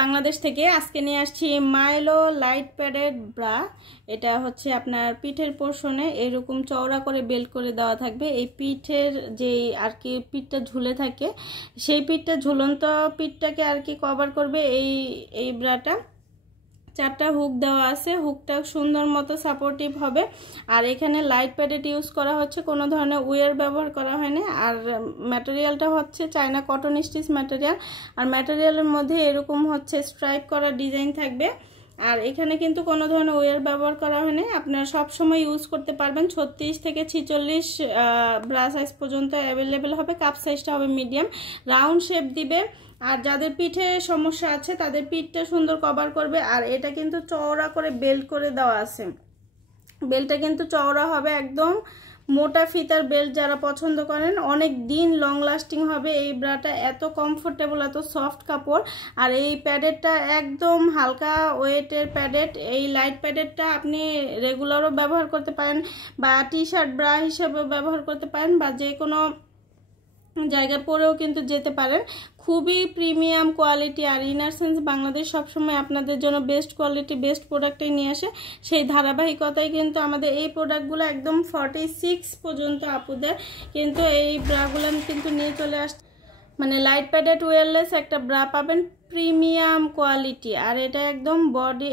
বাংলাদেশ থেকে আজকে নিয়ে আসছি মাইলো লাইট প্যাডেড ব্রা। এটা হচ্ছে আপনার পিঠের পোর্শনে এরকম চওড়া করে বেল্ট করে দেওয়া থাকবে। এই পিঠের যে আর কি পিঠটা ঝুলে থাকে সেই পিঠটা ঝুলন্ত পিঠটাকে আর কি কভার করবে এই ব্রাটা। চারটা হুক দেওয়া আছে, হুকটা সুন্দর মতো সাপোর্টিভ হবে। আর এখানে লাইট প্যাডেড ইউজ করা হচ্ছে, কোনো ধরনের উইয়ার ব্যবহার করা হয়নি। আর ম্যাটেরিয়ালটা হচ্ছে চায়না কটন স্টিচ ম্যাটেরিয়াল। আর ম্যাটেরিয়ালের মধ্যে এরকম হচ্ছে স্ট্রাইপ করা ডিজাইন থাকবে। আর এখানে কিন্তু কোনো ধরনের ওয়্যার ব্যবহার করা হয়নি। আপনারা সব সময় ইউজ করতে পারবেন। 36 থেকে 46 ব্রা সাইজ পর্যন্ত অ্যাভেলেবেল হবে। কাপ সাইজটা হবে মিডিয়াম, রাউন্ড শেপ দিবে। আর যাদের পিঠে সমস্যা আছে তাদের পিঠটা সুন্দর কভার করবে। আর এটা কিন্তু চওড়া করে বেল্ট করে দেওয়া আছে। বেল্টটা কিন্তু চওড়া হবে, একদম মোটা ফিতার বেল্ট যারা পছন্দ করেন অনেক দিন লং লাস্টিং হবে। এই ব্রাটা এত কমফোর্টেবল, এত সফট কাপড়। আর এই প্যাডেডটা একদম হালকা ওয়েটের প্যাডেড। এই লাইট প্যাডেডটা আপনি রেগুলারও ব্যবহার করতে পারেন বা টি শার্ট ব্রা হিসেবেও ব্যবহার করতে পারেন বা যে কোনো জায়গায় পরেও কিন্তু যেতে পারেন। খুবই প্রিমিয়াম কোয়ালিটি। আর ইনার সেন্স বাংলাদেশ সবসময় আপনাদের জন্য বেস্ট কোয়ালিটি বেস্ট প্রোডাক্টই নিয়ে আসে। সেই ধারাবাহিকতায় কিন্তু আমাদের এই প্রোডাক্টগুলো একদম 46 পর্যন্ত আপুদের কিন্তু এই ব্রাগুলো কিন্তু নিয়ে চলে আসছে। মানে লাইট প্যাডেড ওয়্যারলেস একটা ব্রা পাবেন প্রিমিয়াম কোয়ালিটি। আর এটা একদম বডি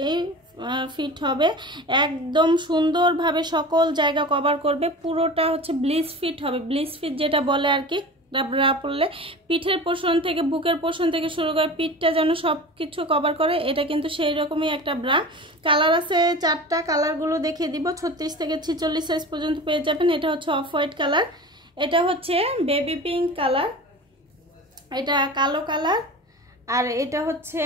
ফিট হবে, একদম সুন্দরভাবে সকল জায়গা কভার করবে। পুরোটা হচ্ছে ব্লিচ ফিট হবে। ব্লিচ ফিট যেটা বলে আর কি, ব্রা পরলে পিঠের পোর্শন থেকে বুকের পোর্শন থেকে শুরু করে পিঠটা যেন সব কিছু কভার করে। এটা কিন্তু সেই রকমই একটা ব্রা। কালার আছে 4টা, কালারগুলো দেখিয়ে দিব। 36 থেকে 46 সাইজ পর্যন্ত পেয়ে যাবেন। এটা হচ্ছে অফ হোয়াইট কালার, এটা হচ্ছে বেবি পিঙ্ক কালার, এটা কালো কালার, আর এটা হচ্ছে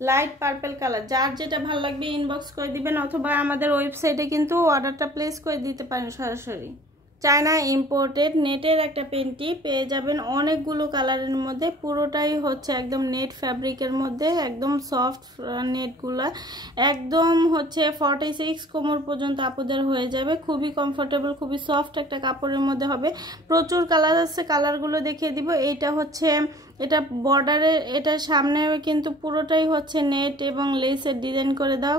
লাইট পার্পল কালার। যার যেটা ভালো লাগবে ইনবক্স করে দিবেন অথবা আমাদের ওয়েবসাইটে কিন্তু অর্ডারটা প্লেস করে দিতে পারেন সরাসরি। চায়না ইম্পোর্টেড নেটের একটা পেন্টি পেয়ে যাবেন অনেকগুলো কালারের মধ্যে। পুরোটাই হচ্ছে একদম নেট ফ্যাব্রিকের মধ্যে, একদম সফট নেটগুলো, একদম হচ্ছে 46 কোমর পর্যন্ত আপুদের হয়ে যাবে। খুবই কমফোর্টেবল, খুবই সফট একটা কাপড়ের মধ্যে হবে। প্রচুর কালার আছে, কালারগুলো দেখিয়ে দিব। এইটা হচ্ছে এটা বর্ডারের, এটা সামনে কিন্তু পুরোটাই হচ্ছে নেট এবং লেসের ডিজাইন করে দেওয়া,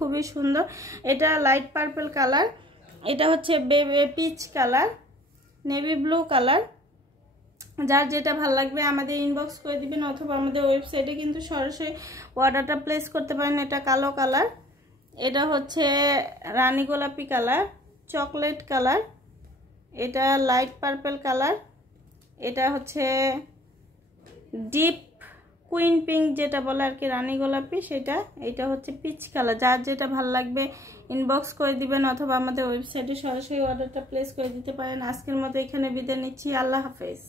খুবই সুন্দর। এটা লাইট পার্পল কালার, এটা হচ্ছে peach colour, navy blue colour. যার যেটা ভালো লাগবে আমাদের ইনবক্স করে দিবেন অথবা আমাদের ওয়েবসাইটে কিন্তু সরাসরি অর্ডারটা প্লেস করতে পারেন। এটা কালো কালার, এটা হচ্ছে রানী গোলাপি কালার, চকলেট কালার, এটা লাইট পার্পল কালার, এটা হচ্ছে ডিপ কুইন পিঙ্ক যেটা বলে আর কি রানী গোলাপি সেটা, এটা হচ্ছে পিচ কালার। যার যেটা ভালো লাগবে ইনবক্স করে দিবেন অথবা আমাদের ওয়েবসাইটে সরাসরি অর্ডারটা প্লেস করে দিতে পারেন। আজকের মতো এখানে বিদায় নিচ্ছি, আল্লাহ হাফেজ।